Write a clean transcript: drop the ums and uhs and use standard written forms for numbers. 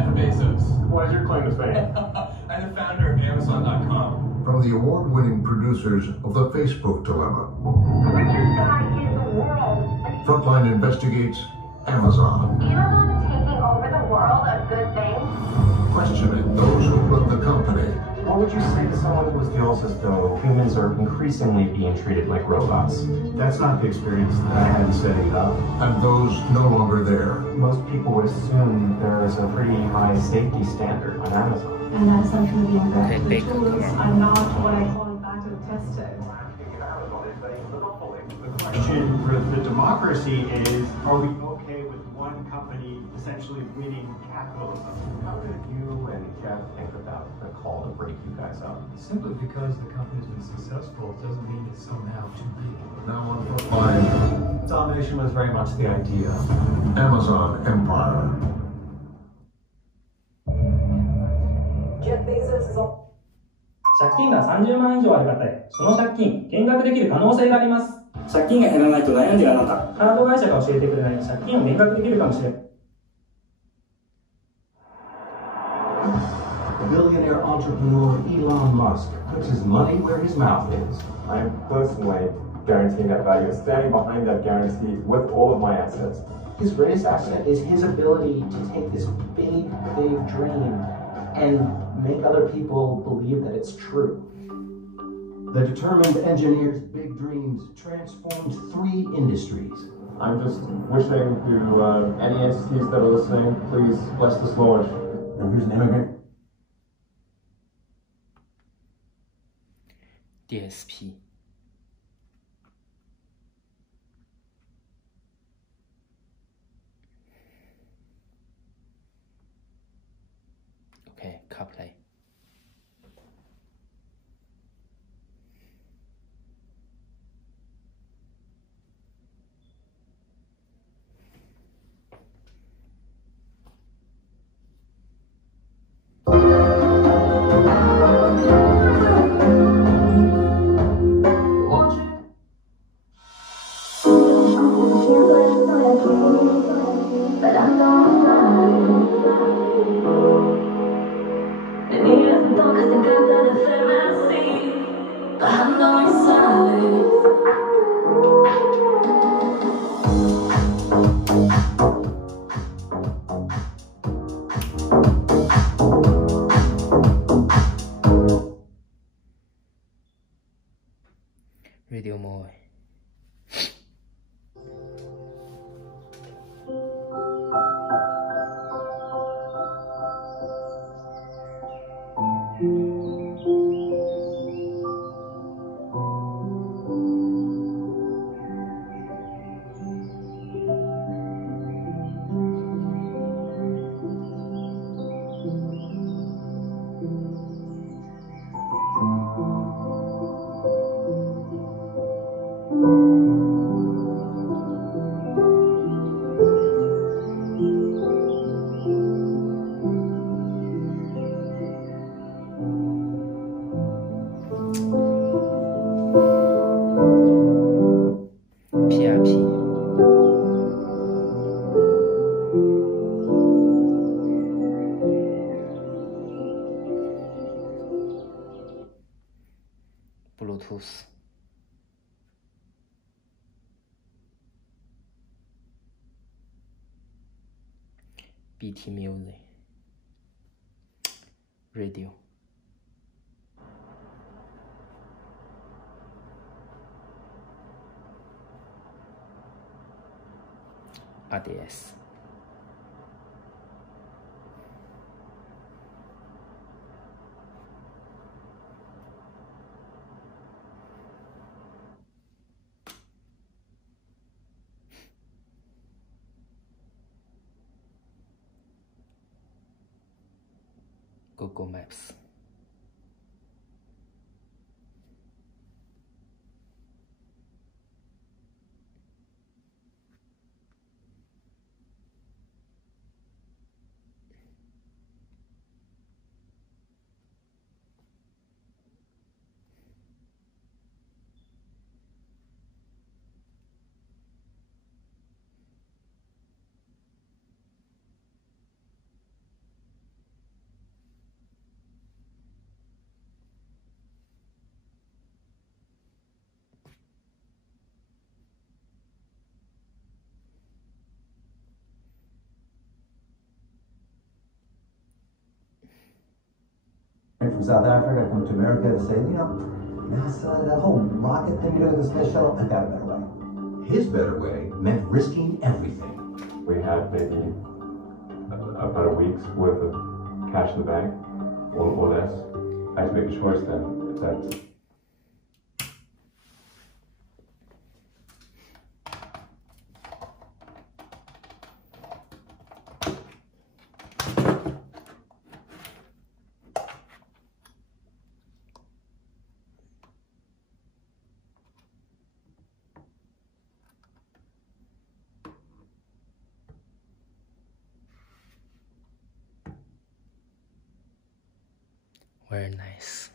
Jeff Bezos. Why is your claim to fame? I'm the founder of Amazon.com. From the award-winning producers of The Facebook Dilemma. The richest guy in the world. Frontline investigates Amazon. Amazon taking over the world a good thing? Questioning those who run the company. What would you say to someone who feels as though humans are increasingly being treated like robots? That's not the experience that I had in setting it up. And those no longer there. Most people would assume there is a pretty high safety standard on Amazon. And I'm essentially being back to the tools. I'm not what I call battle tested. The question for the democracy is, are we okay with one company essentially winning capitalism? How did you and Jeff think about the call to break you guys up? Simply because the company's been successful doesn't mean it's somehow too big. Now on Frontline, Domination was very much the idea. Amazon Empire. Jeff Bezos is all. 借金が30万以上ある方へ、その借金、減額できる可能性があります。借金が減らないと悩んでいるあなた、カード会社が教えてくれない借金を減額できるかもしれない。Billionaire entrepreneur Elon Musk puts his money where his mouth is. I am personally guaranteeing that value, standing behind that guarantee with all of my assets. His greatest asset is his ability to take this big, big dream and make other people believe that it's true. The determined engineer's big dreams transformed 3 industries. I'm just wishing to any entities that are listening, please bless this launch. Now here's an immigrant. DSP. Okay, Carplay. Radio Moy. Bluetooth. BT Music. Radio. ADS. Google Maps. from South Africa come to America to say, NASA, that whole rocket thing you do with the space shuttle, I've got a better way. His better way meant risking everything. We had maybe about a week's worth of cash in the bank, or less. I had to make a choice then that Very nice.